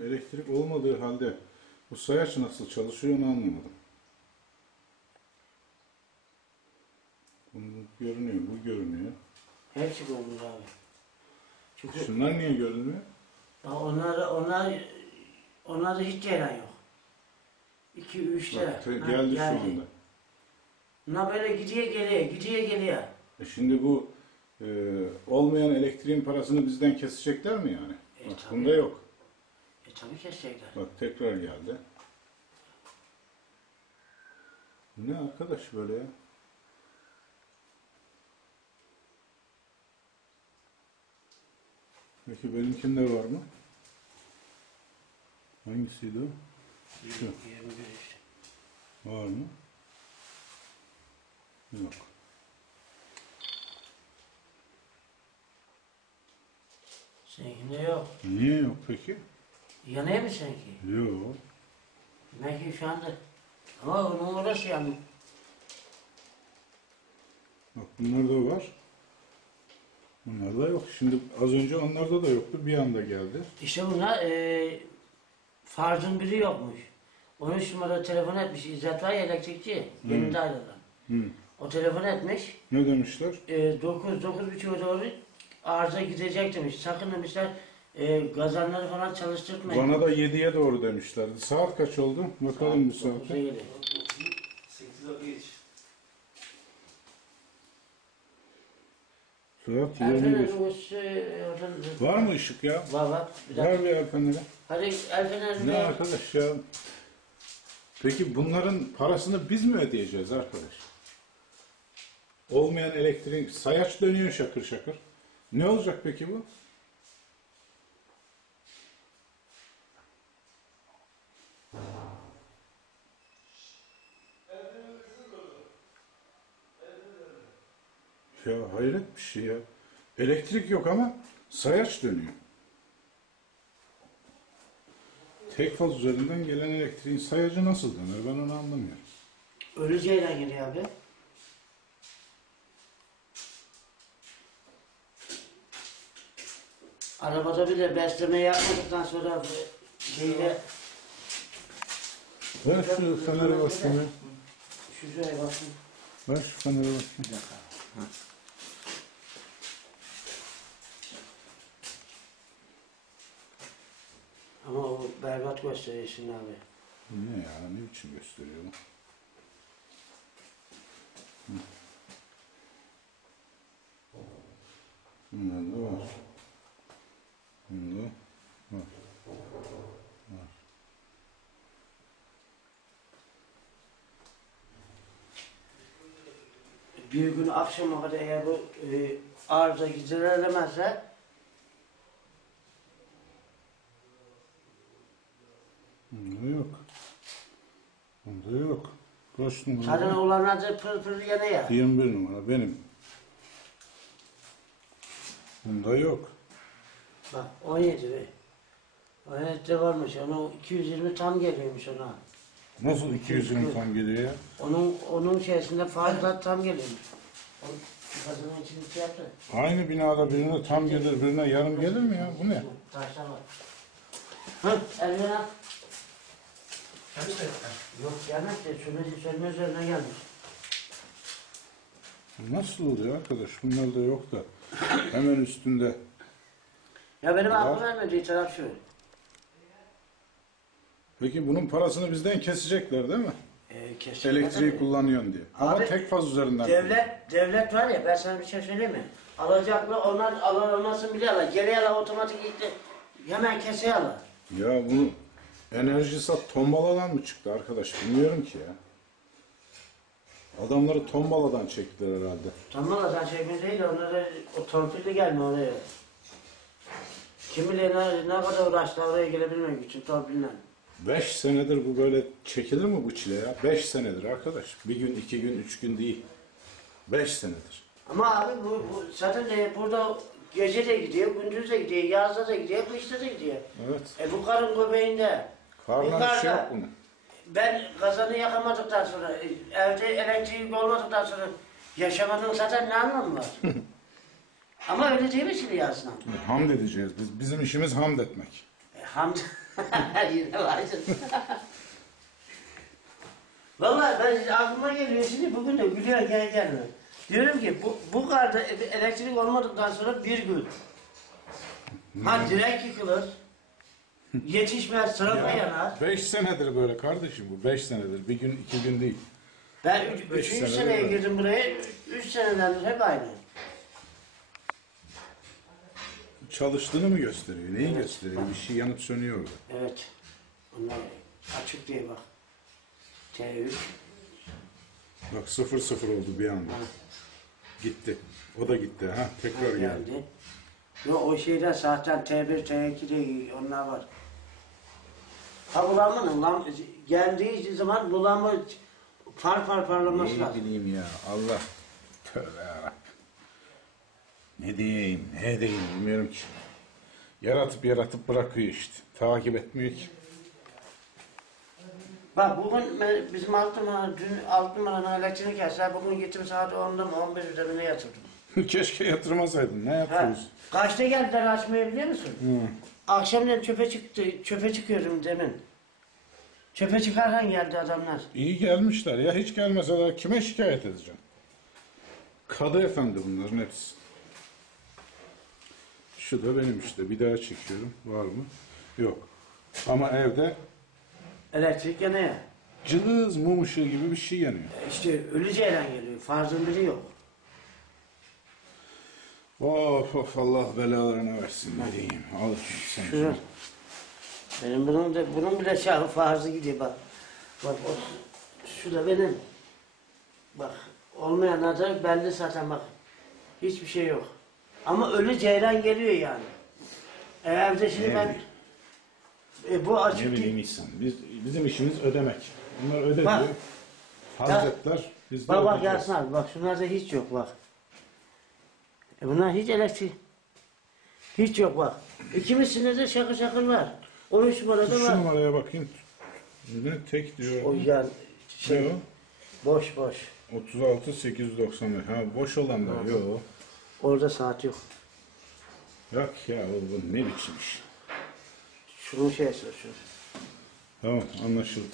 Elektrik olmadığı halde bu sayaç nasıl çalışıyor onu anlamadım. Bu görünüyor, bu görünüyor. Hepsi görünür abi. Çünkü Şunlar niye görünmüyor? ya onlar, onlar, onlarda hiç ceylan yok. İki, üç lira. Bak, te- Ha, geldi şu anda. Bunlar böyle gidiyor geliyor, gidiyor geliyor. E şimdi bu e, olmayan elektriğin parasını bizden kesecekler mi yani? E, Bak tabii. bunda yok. E tabii kesecekler. Bak tekrar geldi. Ne arkadaş böyle ya? Peki benimkinde var mı? Hangisiydi o? Şu. 21 işte. Var mı? Yok. Seninkinde yok. Niye yok peki? Yanıyor mu seninki? Yok. Belki şu anda. Ama onun orası yanıyor. Bak bunlarda var. Bunlarda yok. Şimdi az önce onlarda da yoktu. Bir anda geldi. İşte bunlar e, farzın biri yokmuş. 13 numara telefon etmiş. İzzet var ya elektrikçi. Yeni daireden. Hı. O telefon etmiş. Ne demişler? E, 9 9 buçuğa doğru arıza gidecek demiş. Sakın demişler e, gazanları falan çalıştırmayın. Bana da 7'ye doğru demişlerdi. Saat kaç oldu? Bakalım Dokuzda saate. yedi. 8 dakika geç. Saat Erfener 21. o şey, oradan- Var mı ışık ya? Var var. Bir dakika. Var bir efendim. Hadi Erfener Ne ne? arkadaş ya? Peki bunların parasını biz mi ödeyeceğiz arkadaş? Olmayan elektrik, sayaç dönüyor şakır şakır. Ne olacak peki bu? Ya hayret bir şey ya. Elektrik yok ama sayaç dönüyor. Tek faz üzerinden gelen elektriğin sayacı nasıl döner ben onu anlamıyorum. Ölü ceylan geliyor abi. Arabada bile besleme yapmadıktan sonra şeyde Ver şu fenere bakayım ya. şuraya bakın. Ver şu fenere bakayım. Ama o berbat gösteriyor şimdi abi. Ne ya ne biçim gösteriyor bu? Hı. Bunlar da var. Bunda var. Var. Bir gün akşama kadar eğer bu e, arıza giderilemezse Bunda yok. Bunda yok. Kaç numara? zaten olanlar da pır pır yanıyor. 21 numara benim. Bunda yok. Bak 17 be. 17'de varmış. Onu 220 tam geliyormuş ona. Nasıl 220 tam geliyor ya? Onun onun şeysinde fazla tam geliyormuş. O kadının içini şey yaptı. Aynı binada birine tam gelir, birine yarım gelir mi ya? Bu ne? Taşlar var. Hı, eline al. Yok gelmez de sönmez, sönmez üzerine gelmiş. Nasıl oluyor arkadaş? Bunlar da yok da. Hemen üstünde. Ya benim aklım vermediği taraf şu. Peki bunun parasını bizden kesecekler değil mi? Ee. Elektriği kullanıyorsun diye. Ama Abi, tek faz üzerinden. Devlet, devlet var ya ben sana bir şey söyleyeyim mi? Alacaklı onlar alır olmasın bile alır. Geriye alır otomatik gitti. Hemen keseye alır. Ya bunu enerjisat tombaladan mı çıktı arkadaş? Bilmiyorum ki ya. Adamları tombaladan çektiler herhalde. Tamam da sen şey değil de onlara o torpilli gelme oraya. Kim bilir ne, ne kadar uğraştı oraya gelebilmek için torpille. Beş senedir bu böyle çekilir mi bu çile ya? Beş senedir arkadaş. Bir gün, iki gün, üç gün değil. Beş senedir. Ama abi bu, bu zaten de burada gece de gidiyor, gündüz de gidiyor, yazda da gidiyor, kışta da gidiyor. Evet. E bu karın göbeğinde. Karnına bir şey yok bunun. Ben kazanı yakamadıktan sonra, e, evde elektrik olmadıktan sonra yaşamanın zaten ne anlamı var? Ama öyle değil mi şimdi aslında? Hamd edeceğiz. Biz, bizim işimiz hamd etmek. E, hamd, Yine başladı. Vallahi ben aklıma geliyor şimdi bugün de gülüyor gel gelme. Diyorum ki bu, bu kadar elektrik olmadıktan sonra bir gün. Ha direk yıkılır. Yetişmez, sırada yanar. 5 senedir böyle kardeşim bu. 5 senedir. Bir gün iki gün değil. Ben üç, Beş üçüncü sene seneye öyle. girdim buraya. Üç senedendir hep aynı. Çalıştığını mı gösteriyor? Neyi gösteriyor? Bir şey yanıp sönüyor orada. Evet. Bunlar açık diye bak. T3. Bak sıfır sıfır oldu bir anda. Ha. Gitti. O da gitti. Ha tekrar geldi. geldi. Yo, o şeyden zaten T1, T2 de onlar var. Ha bu lambanın lam geldiği zaman bu lamba far far parlaması Ne lazım. bileyim ya Allah. Tövbe yarabbim. Ne diyeyim, ne diyeyim bilmiyorum ki. Yaratıp yaratıp bırakıyor işte. Takip etmiyor ki. Bak bugün ben- bizim alt numara, dün alt numaranın elektriğini kesler. Bugün gittim saat 10'da mı 11'de mi ne yatırdım. Keşke yatırmasaydın. Ne Ha, kaçta geldiler açmaya biliyor musun? Hı. Akşamleyin çöpe çıktı, çöpe çıkıyorum demin. Çöpe çıkarken geldi adamlar. İyi gelmişler ya. Hiç gelmeseler kime şikayet edeceğim? Kadı efendi bunların hepsi. Şu da benim işte. Bir daha çekiyorum. Var mı? Yok. Ama evde Elektrik yanıyor. cılız mum ışığı gibi bir şey yanıyor. İşte ölü ceylan geliyor. Farzın biri yok. Of of Allah belalarını versin ne diyeyim. Al sen şunu. Benim bunun da bunun bile şahı farzı gidiyor bak. Bak o şu da benim. Bak olmayanlar da bende zaten bak. Hiçbir şey yok. Ama ölü ceylan geliyor yani. E, Evde şimdi Ne ben e, bu Ne açık bileyim değil. Biz, bizim işimiz ödemek. Bunlar ödedi. Bak. Hazretler biz de Bak bak ödeyeceğiz. Yasin abi bak şunlarda hiç yok bak. E bunlar hiç elektrik. Hiç yok bak. İkimizinde de şakır şakır var. 13 numarada Şu var. numaraya bakayım. Ne tek diyor. O yani Ne şey o? boş boş. 36 895. Ha boş olan da. Yok. Orada saat yok. Yok ya o bu ne biçim iş. Şunun şeysi şu. Tamam anlaşıldı.